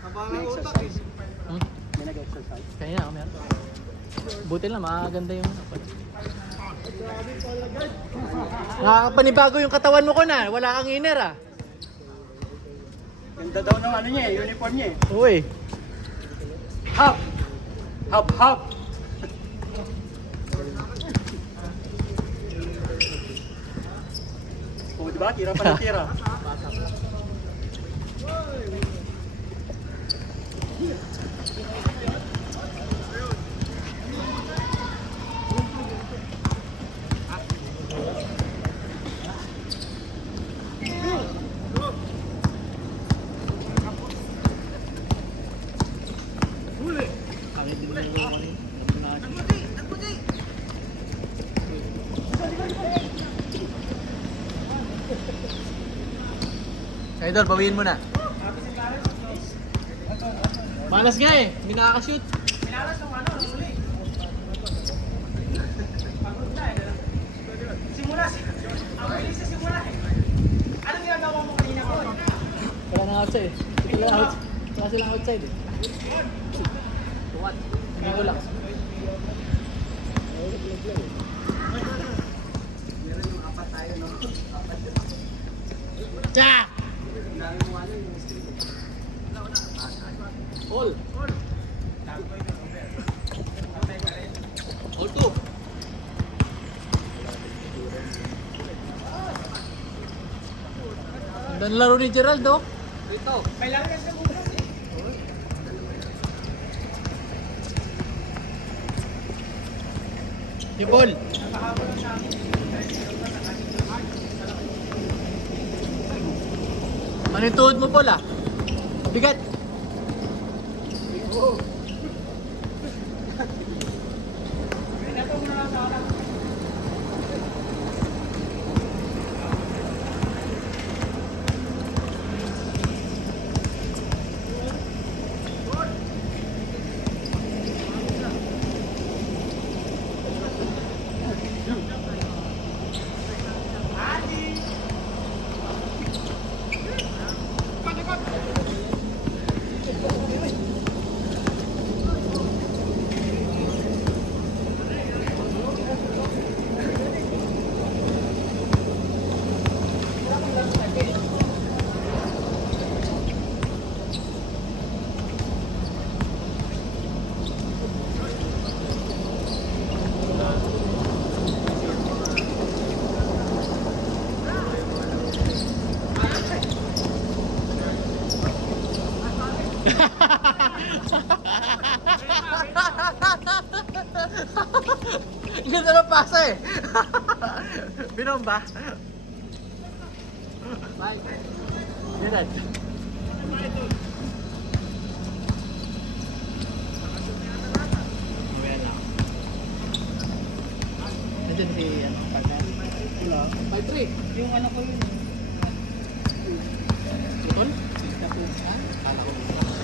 May exercise. May nag-exercise. Kaya na, meron. Buti lang, maganda yung... Nakakapanibago yung katawan mo ko na. Wala kang inner ah. Ganda daw ng ano niya eh, uniform niya eh. Uy. Hop! Hop, hop! Oh, diba? Tira pa ng tira. Idol, bawiin mo na. Malas nga eh, hindi nakakashoot. Minalas ng ano, uli. Pagod na eh. Simula, ang bilis sa simula eh. Anong ginagawa mo kanina ko? Wala nang outside. Wala silang outside eh. What? Hindi ko lang. Cha! All. All two. Dan laro ni Gerald oh. Ito. Kailangan sa bukas eh. Hipon. Ano yung tuhod mo, Paul ah? Bigat. Ganda ng pasa eh. Binomba. Bye. Gerald. Nandiyan si ano, partner. Wala. 5-3. Yung ano ko yun. Lutol? Kala ko.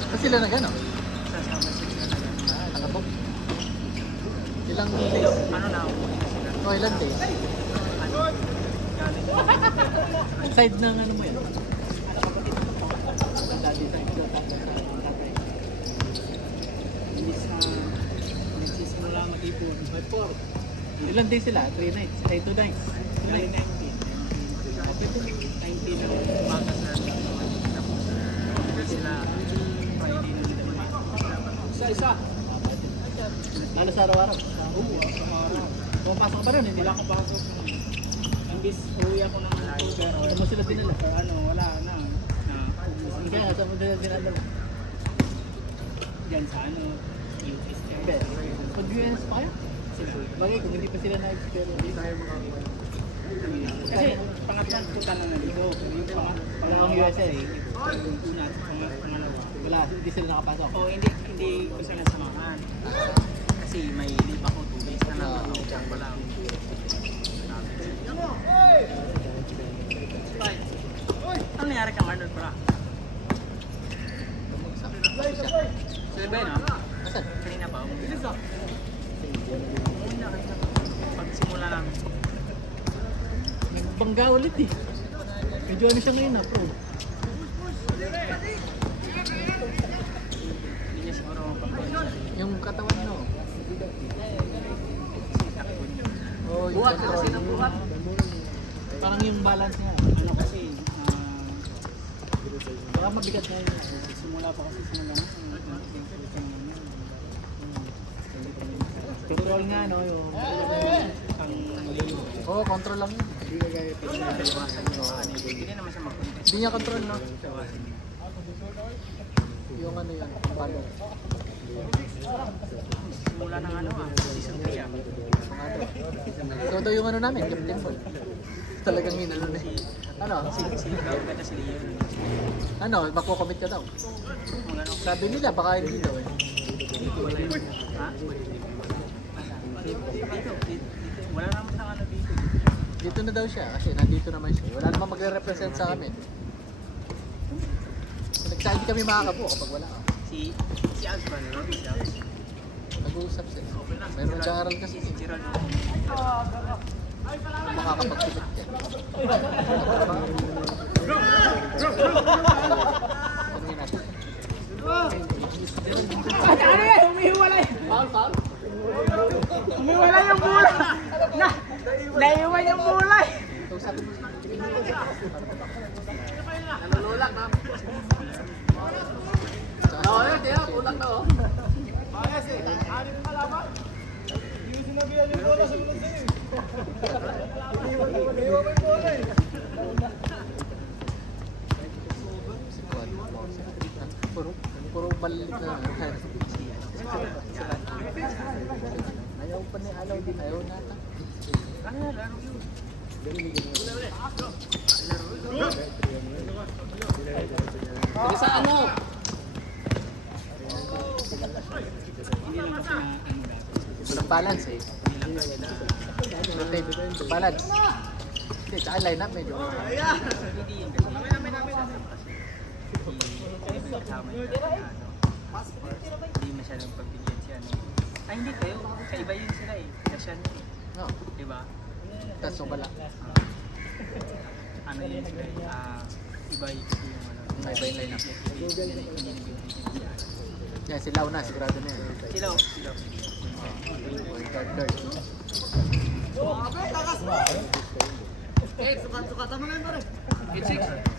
Kasi sila na gano'n. Sasama sila na lang. Nakabog. Ilang Ano na ako? oh, ilan days? Side ng ano mo yan? Daddy side ko, tatay sa tatay. Imbis na nagsisimula mag-ipon. 5-4. Ilan days sila? 3 nights? Ay, 2 nights? 2 nights. 19 na umaga sa tapos sila Friday na nila. Isa-isa. Lalo sa araw-araw. Oo, araw. Pumapasok ka pa rin, hindi Wala lang. akong pasok. Imbis uwi ako ng pero Saan mo sila dinala? ano, wala na. Hindi kaya, saan mo sila dinala? Diyan sa ano, US. Bet. Pag-US pa kayo? Bagay, kung hindi pa sila na-experience. Kasi pangatlang punta na nandito. Yung Pangalawang USA. Yung una at pangalawa. Wala, hindi sila nakapasok. O hindi ko sila samahan. Kasi may leave ako 2 days na lang. Ako dyan pa lang. Ano nangyari kang Arnold pala? Sila ba yun ah? Asan? Kanina pa. Bilis ah. Pagsimula namin. Bangga ulit eh. Medyo ano siya ngayon ah, pro. balance niya. Ano kasi, Baka mabigat na yun. simula pa kasi simula na. Control nga, no? Yung... Oo, control lang yun. Hindi ka gaya pa. Hindi naman siya mag-contest. Hindi niya control, no? Yung ano yan, balo. Simula ng ano season 3 ah. Ito daw yung ano namin, Captain Ball. Talagang hinalo na eh. Ano? Si Ikaw ka na si Leon. Ano, makukomit ka daw. Mga ano, Sabi nila, baka hindi daw eh. wala yun. Ha? Dito. Wala naman ng ano dito. Dito na daw siya, kasi nandito naman siya. Wala namang magre-represent sa amin. Nagsabi kami makakabuo kapag wala ka. Si Alf ba? No? Si Alf. Nag-uusap sila. Mayroon nag-aaral kasi. Si Gerald. Makakapag-subit ka. Tanungin natin. Ano yan? Humihiwalay! Foul? Humihiwalay yung bola! Naiwan yung bola! Ito sabi mo. Nalululak na. Oo, yun. Kaya, ulak na oh. Ayos eh! Anim pa laban! Hindi ko sinabihan yung bola sa ulan sa'yo eh! Humihiwalay yung bola eh! Puro balik na. Ayaw pa ni Alaw din. Ayaw nata. Ano laro yun? Sige sa ano? Hindi lang kasi na ano dati. Walang balance eh. Hindi lang kasi na Rotate. Balance. Hindi, tsaka line up medyo. hindi yung kasi. Kasi kasama yung hindi masyadong pagbigyan siya. Ay hindi kayo. Kaiba yun sila eh. Kasyan yun eh. No. Diba? Tapos wala. Ano yun sila eh. Iba yung ano. Iba yung lineup. Hindi nagbibigyan siya. Yan, si Lau na. Sigurado na yan. Sila. Guard. Sukatan mo na yun pare! 8-6.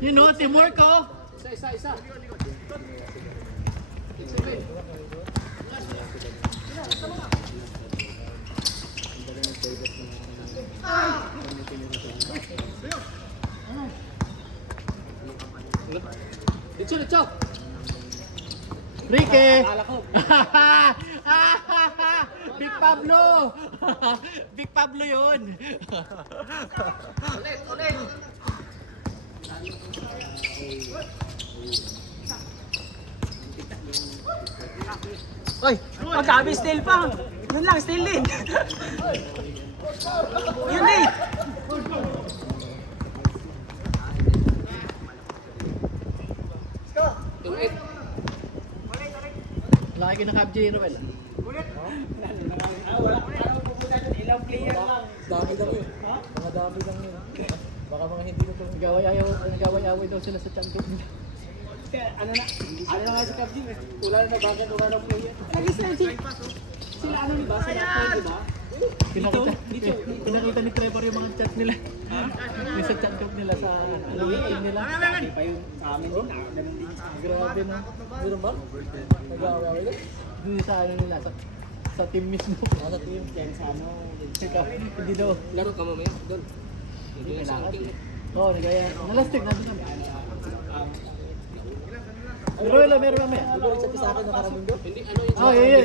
You know, teamwork ko. Isa. Dicho. Ricky! Big Pablo! Big Pablo yun! Ulit! Oy! Magkabi still pa! Yun lang, still lead! Yun lead! Laki ka ng Cab J, Ruel. Ilang player lang. Dami lang yun. Mga dami lang yun. Baka mga hindi ko ito. Nagaway-away daw sila sa champion nila. Ano na nga si Captain eh. Wala na bakit wala na player. Sila ano di ba? Sila Paul di ba? Pinakita ni Trevor yung mga chat nila. Yung sa chat group nila sa team nila. Hindi pa yung sa amin din. Ganun din. Grabe na. Meron ba? Nag-away-away lang? Doon sa ano nila, sa team mismo. Sa team. Yan sa ano. Hindi daw. Laro ka mamaya doon. Hindi kailangan. Oo, nagaya. Nalastig na doon. Pero meron mamaya. Chat sa akin ng Karamundo? Hindi, ano yun? Oo, yun.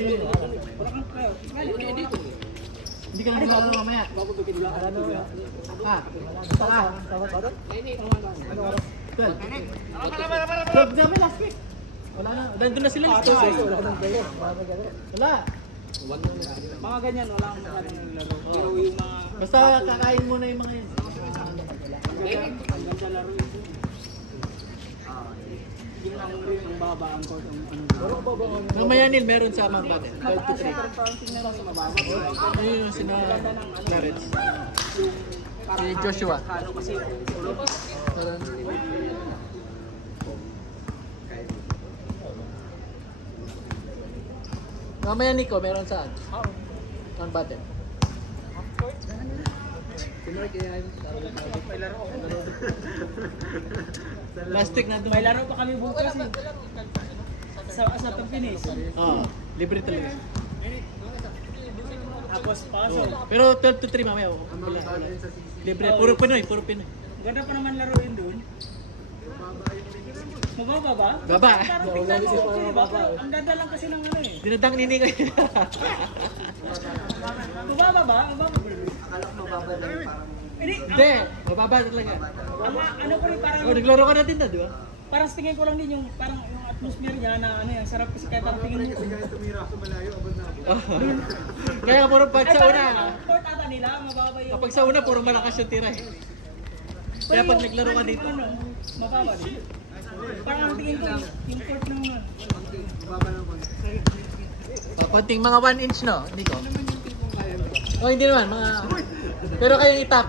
Hindi ka lang naglalaro mamaya. Ano? Basta ka. Tawag ka doon? Ano oras? 12. 12 kami last week. Wala na. Nandun na sila. Wala. Mga ganyan, wala akong masyadong laro. Pero yung mga... Basta kakain muna yung mga yun. Hanggang sa laro yun. Yun lang rin yung baba ang court ng ano. Mamaya Neil, meron sa Mount Batten. 12 to 3. Tingnan lang sa mababa. Ayun yung sina Clarence. Si Joshua. Ano kasi Mamaya Nico, meron saan? Ang button. Last week na doon. May laro pa kami bukas eh. Sa Pilipinas. Oo, libre talaga. Tapos pasok. Pero 12 to 3 mamaya. Wala. Libre. Puro Pinoy, puro Pinoy. Ganda pa naman laruin doon. Mababa ba? Baba. Parang tingnan mo, okay, baba. Ang ganda lang kasi ng ano eh. Dinadang nini ko. Mababa ba? Mababa ba? Hindi, mababa talaga. Ano ko rin parang, Oh, naglaro ka na din na, di ba? parang sa tingin ko lang din yung parang yung atmosphere niya na ano yan, sarap kasi kahit ang tingin mo. Kaya puro pag Ay sa parang una. ang court ata nila, mababa yung... Kapag sa una, puro malakas yung tira eh. Kaya pag naglaro ka dito. Ano, mababa din. Parang ang tingin ko yung court ng... Konting mga 1 inch no, Nico. Oh, hindi naman, mga... Pero kayong itap.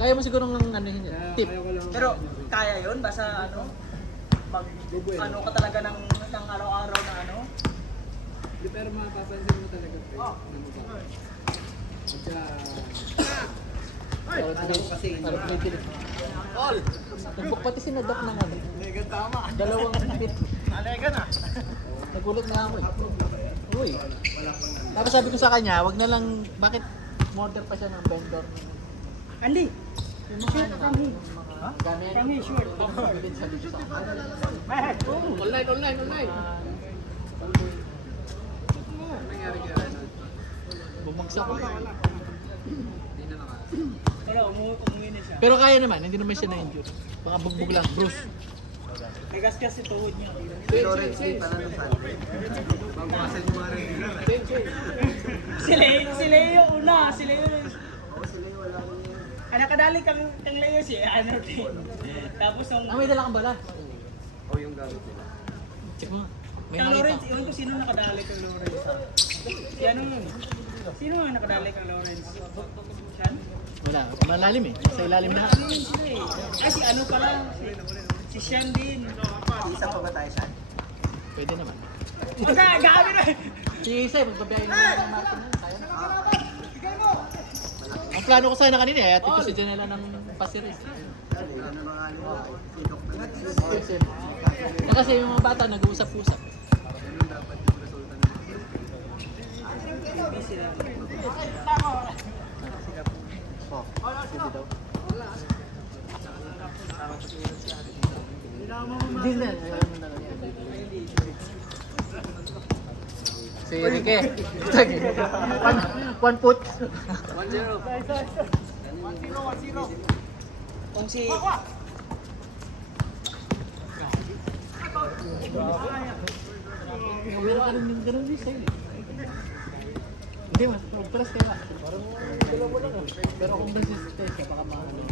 Kaya mo siguro ng ano yun, tip. Pero kaya yun? Basta ano? Mag, ano ka talaga ng araw-araw na ano? Pero mapapansin mo talaga, pre. All! Nagbuk pati si Nadok ng ano. Dalawang bit. Nagulat na ako eh. Uy. Tapos sabi ko sa kanya, wag na lang, bakit order pa siya ng vendor? Andy! Yung mga ano, Kami. mga gamit. Kami, sure. Bilhin sa dito sa Online. Bumagsak ko. Wala, umuwi na siya. Pero kaya naman, hindi naman siya na-injure. Baka bugbog lang, Bruce. Nagasgas si tuhod niya. Si Leo una. Si Leo. Nakadali kang Leo si ano din. Tapos ang... Ah, may dala kang bala. O yung gamit nila. Check mo. May Kang Lawrence, nakita. iwan ko sino nakadali kang Lawrence. Si ano yun? Sino nga nakadali kang Lawrence? Siyan? Wala, malalim eh. Sa ilalim na. Ano yun sila eh? Ay, si ano pala? Si Sian din. Isa pa ba tayo saan? Pwede naman. Magkagabi na! Si Isay, magbabiyahin na ng Martin. Kaya na. Ang plano ko sana kanina eh, atid ko si Janela ng Pasiris. Kasi yung mga bata nag-uusap-usap. Hindi na. Si Enrique. One foot. 1-0. Kung si... Wala ka rin ganun din sa'yo. Hindi, mag-press kayo lang. Pero kung consistent ka, baka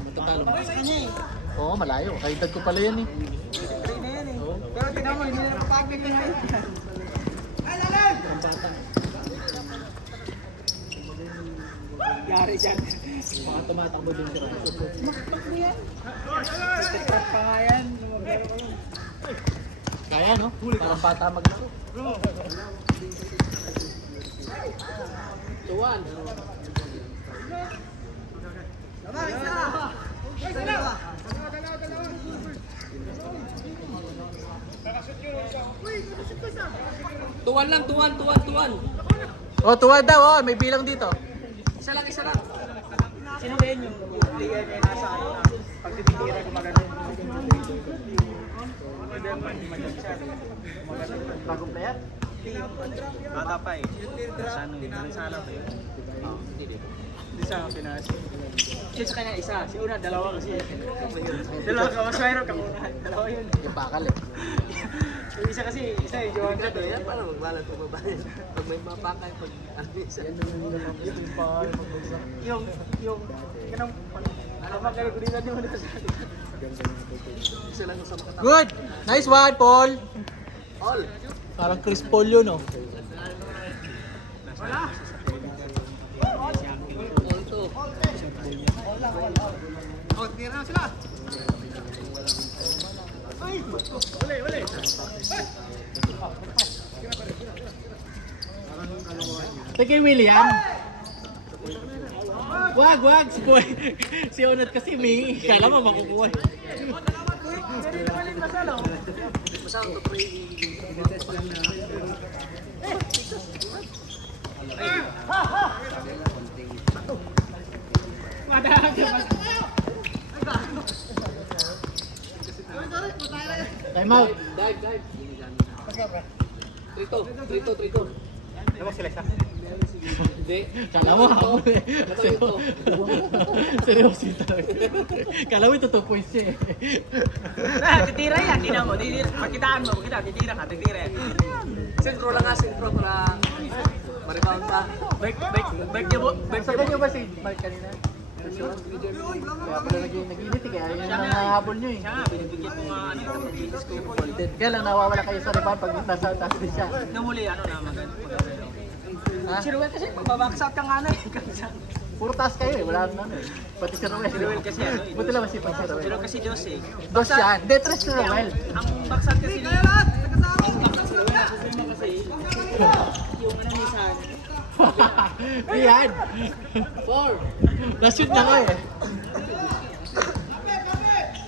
matatalo mo. Sa kanya eh. Oo, malayo. Kaitag ko pala yan eh. Three na yan eh. Pero tingnan mo, hindi na nakapagpag na ngayon. Ang bata. Yari dyan. Mga tumatakbo din sila. Makapag yan. Trap pa nga yan. Lumabero ko yun. Kaya no? Parang bata maglaro. Tuwan. Tuwan lang, tuwan. Oh, tuwa daw. Oh, may bilang dito. Isa lang. Sino ba yun yung player niya nasa ano na pagtitira ko maganda yung Bagong player? Bata pa eh. Saan nung sala ba yun? Hindi sa Pinas. Yun sa kanya isa. Si una, dalawa kasi. Dalawa ka, mas mayroon ka muna. Dalawa yun. Yung bakal eh. Yung isa kasi, isa yung Johan ka Yan, paano magbalat mo ba? Pag may mapakay, pag ano isa. yung, ganang, ano ba kayo ko dito mo na sa Isa lang sa makatawa. Good! Nice one, Paul! All. Parang Chris Paul yun, oh. All to. Oh, tira na sila. Ay! Uli! Sige, William. Wag. Si Onat kasi may. Kala mo makukuha. Masang to pre. Time out. Dive. Trito. Ano sila siya? Hindi. Kala mo ako eh. Seryoso talaga. Kala mo ito 2 points siya eh. Titira yan, tingnan mo. Pagkitaan mo, titira ka, titira yan. Sentro lang nga, sentro para ma-rebound pa. Break niyo po. Sabi niyo ba si Mark kanina? Kaya pala nag-init eh. Kaya yun ang nahabol niyo eh. Siya nga, binibigyan mo nga ano, Kaya lang nawawala kayo sa rebound pag nasa taas din siya. namuli ano na maganda. Ha? Si Ruel kasi babaksak ka nga na eh. Puro taas kayo eh. Wala na ano eh. Pati si Roel. Si Ruel kasi ano eh. Buti lang masipag si Roel. Pero kasi Diyos eh. Dos yan. Hindi, tres si Roel. Ang baksak kasi ni... Ang baksak si Ruel, ang problema kasi yung ano minsan. Yan. 4. Na-shoot na ko eh.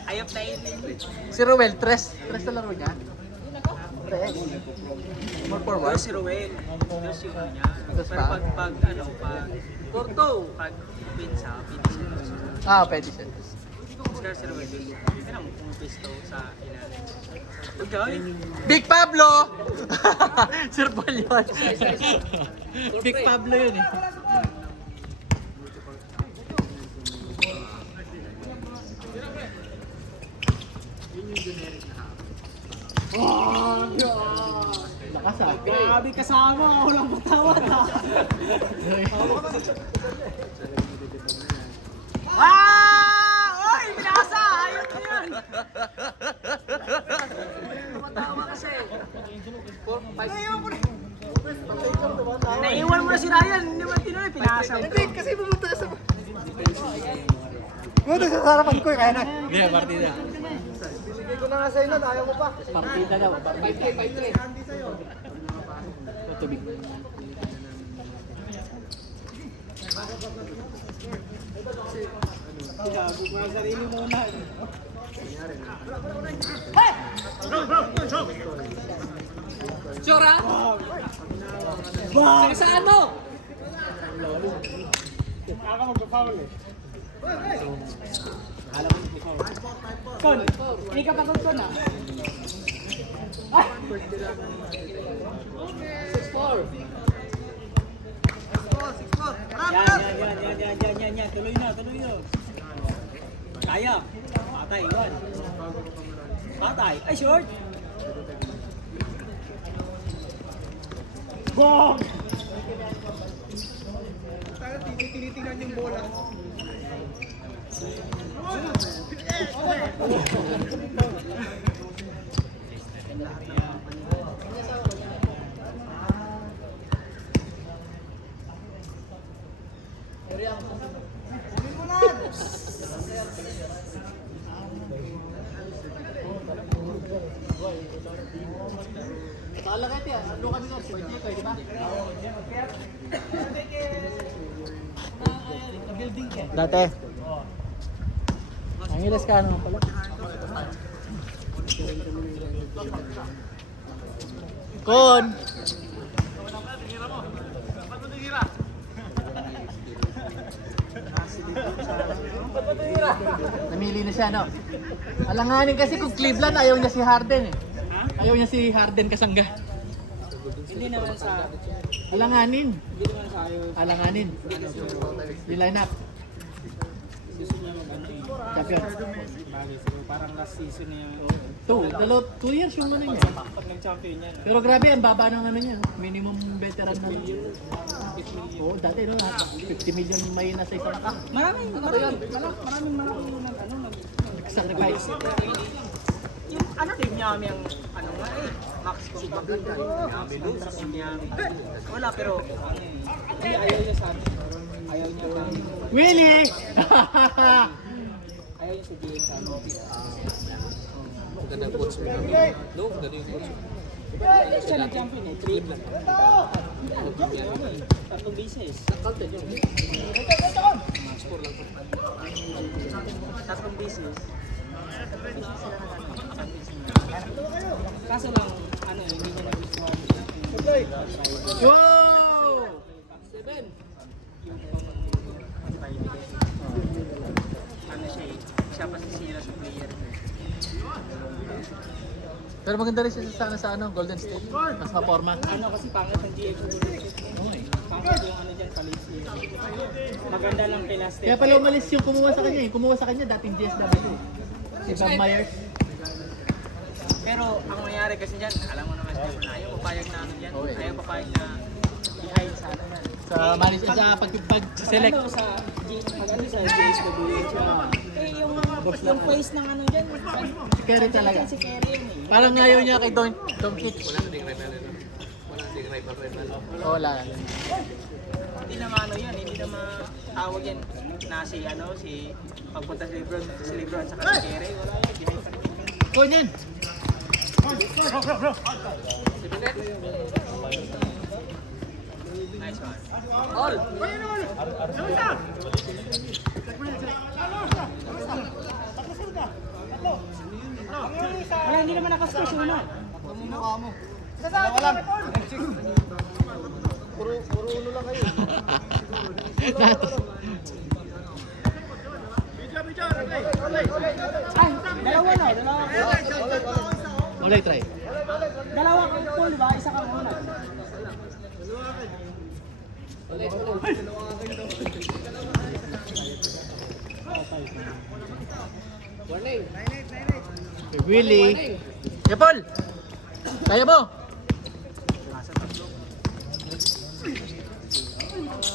Ayop na yun. Si Roel, tres na laro niya. Tres. More Pero forward. si Ruel, Diyos yung ano niya. Diyos Pero pa? pag Porto. pag pinsa, pinisa Diyos. Ah, pwede siya. Scar si Ruel, hindi na mo pumipisto sa ilalim. Pagkay, Big Pablo! Sir Paul yun. Big Pablo yun eh. Lakas ah. Grabe kasama, walang patawad ha. Oy! Pinasa! Ayun na yun! Tumatawa kasi. 4, 5. Naiwan mo na si Ryan, hindi mo tinuloy, pinasa mo. Hindi, kasi pumunta sa... Pumunta sa sarapan ko, kaya na. Hindi, partida. Binigay ko na nga sa'yo nun, ayaw mo pa. Partida daw. 5-3. Tubig. Gago ko ang sarili muna. Chora? Saan mo? Kaka magpa-foul eh. Kon, hindi ka pagod ko na. 6-4. Yan. Tuloy na. Kaya. Patay, iwan. Patay. Ay, short! Bong! Tinitingnan yung bola. Kala ka ito, ano kami nga, si Tito, di ba? Dati. Angiles ka ano pala? Kon! Namili na siya, no? Alanganin kasi kung Cleveland, ayaw niya si Harden eh. Ayaw niya si Harden kasangga. Hindi naman sa... Alanganin. Hindi naman sa ayaw. Alanganin. Yung lineup. Gusto niya mag-ano eh. Champion. Bagay, so parang last season niya. 2 years yung ano niya. Pag nag-champion niya. Pero grabe, ang baba ng ano niya. Minimum veteran na. Oo, dati no, 50 million may nasa isang naka. Maraming Sacrifice. yung ano din niya ang ano nga eh max contract niya. Wala pero ano eh. Hindi ayaw niya sa amin. Ayaw niya kami. Willie! Ayaw niya sa GS sa ano. Ganda ang coach mo. No, ganda yung coach mo. Siya nag-champion eh. 3 lang. tatlong beses. Counted yun. Tatlong beses. Kaso lang, ano, hindi niya nagustuhan. Wow! 7. Ano siya eh, siya pa sisira sa player. Pero maganda rin siya sa ano, Golden State. Mas ma-forma. Ano kasi pangit ang GF. Pangit yung ano dyan, palisi. Maganda lang kay Last Kaya pala umalis yung kumuha sa kanya. Yung kumuha sa kanya dating GSW. Si Bob Myers. Pero ang nangyari kasi dyan, alam mo naman siya na ayaw papayag na ano dyan. Okay. Ayaw papayag na behind sa ano yan. Sa pag-select. Ano sa mag-ano sa GSW siya. Eh yung face ng ano dyan, Si Kerry talaga. si Kerry yun eh. Parang ngayon niya kay Doncic. Wala na ding rival. Wala na ding rival. Oh, wala. Hindi na ano yan, hindi na matawag yan na si ano, si pagpunta si Lebron sa si Kerry, wala yan, behind sa Ko niyan. nice one. All. Wala, hindi naman nakascore siya naman. Ay, dalawa na, dalawa. Ulay try. Dalawa kang pool ba? Isa kang una. Warning. Willie. Yeah, Paul. Kaya mo.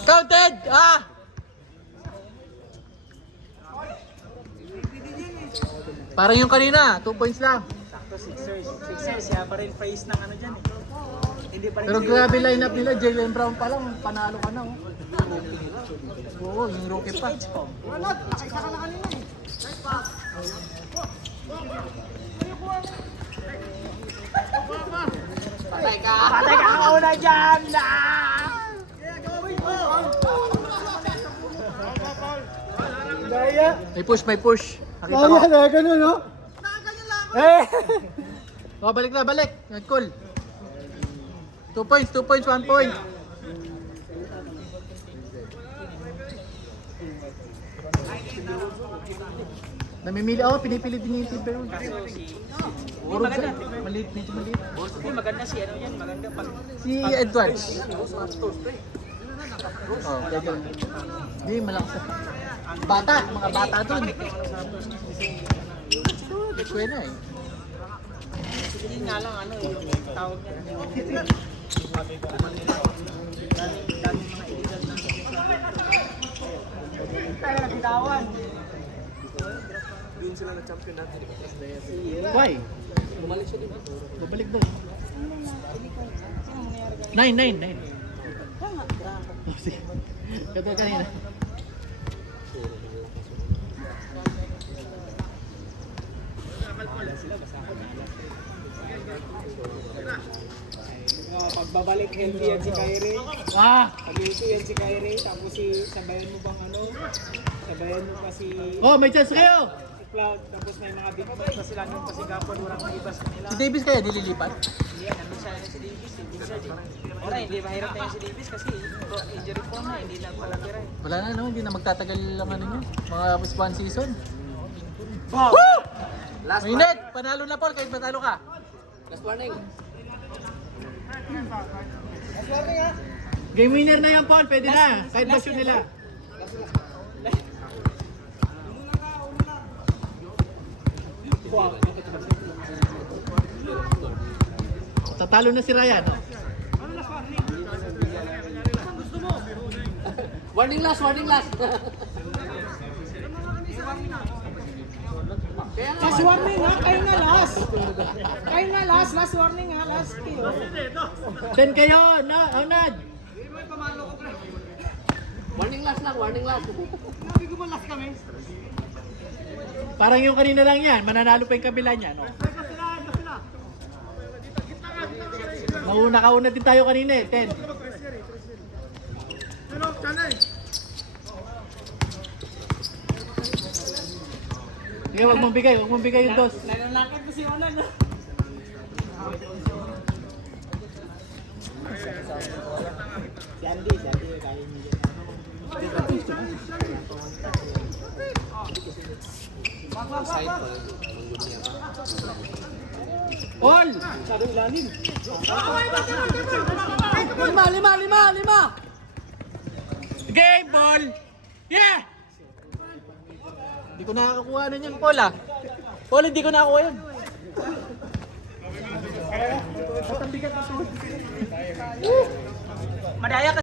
Counted! Ah! Parang yung kanina, 2 points lang. Sakto, Sixers. Sixers, siya pa rin face ng ano dyan eh. Hindi pa rin Pero grabe lineup nila, Jaylen Brown pa lang, panalo ka na. Oh. Oo, yung rookie pa. Patay ka. Patay ka ang una dyan! May push. Nakita Kaya mo. na, ganun no? Eh! Oh, balik na, balik. Cool. 2 points, 1 point. Namimili ako, pinipili din yung Timberwolves. Kaso si... Puro siya. Maliit, medyo maliit. Hindi, maganda si ano yan, maganda pag... Si Edwards. Oh, pwede. Hindi, malakas siya. Bata, mga bata dun. Pwede eh. Hindi nga lang ano yung tawag niya. Dami mga illegal na kaya nabitawan. Doon sila na-champion natin. Why? Bumalik siya dito. Babalik doon. 9. Oh, sige. Kata kanina. Pagbabalik healthy yan si Kyrie. Ah! Pag-iisi yan si Kyrie, tapos sabayan mo bang ano? Sabayan mo pa si Oh, may chance kayo! Cloud, tapos may mga big man pa sila yung pasigapon, walang ibas nila. Si Davis kaya dililipat? Hindi yan, nandun siya si Davis, hindi siya di. Wala, hindi mahirap na yung si Davis kasi injury prone na, hindi na pala tira eh. Wala na, no? Hindi na magtatagal lang ano nyo. Mga 1 season. Wow! Last Mainit! Panalo na, Paul, kahit matalo ka. Last warning. Game winner na yan, Paul. Pwede na. Kahit basyo nila. Tatalo na si Ryan. Warning last. Last warning ha, kayo na last. Kayo na last warning ha, last kill. 10 kayo, na, Onad. Warning last. Parang yung kanina lang yan. Mananalo pa yung kabila niya, no? Mauna din tayo kanina eh, 10. Sige, huwag mong bigay yung dos. Nananakit ko si Onan. Si Andy kaya niya. Side pa. Manggod niya pa. All! Masyadong ilalim. Lima! Game ball! Yeah! Hindi ko nakakakuha na yan, Paul ah. Paul, hindi ko nakakuha yan. Madaya ka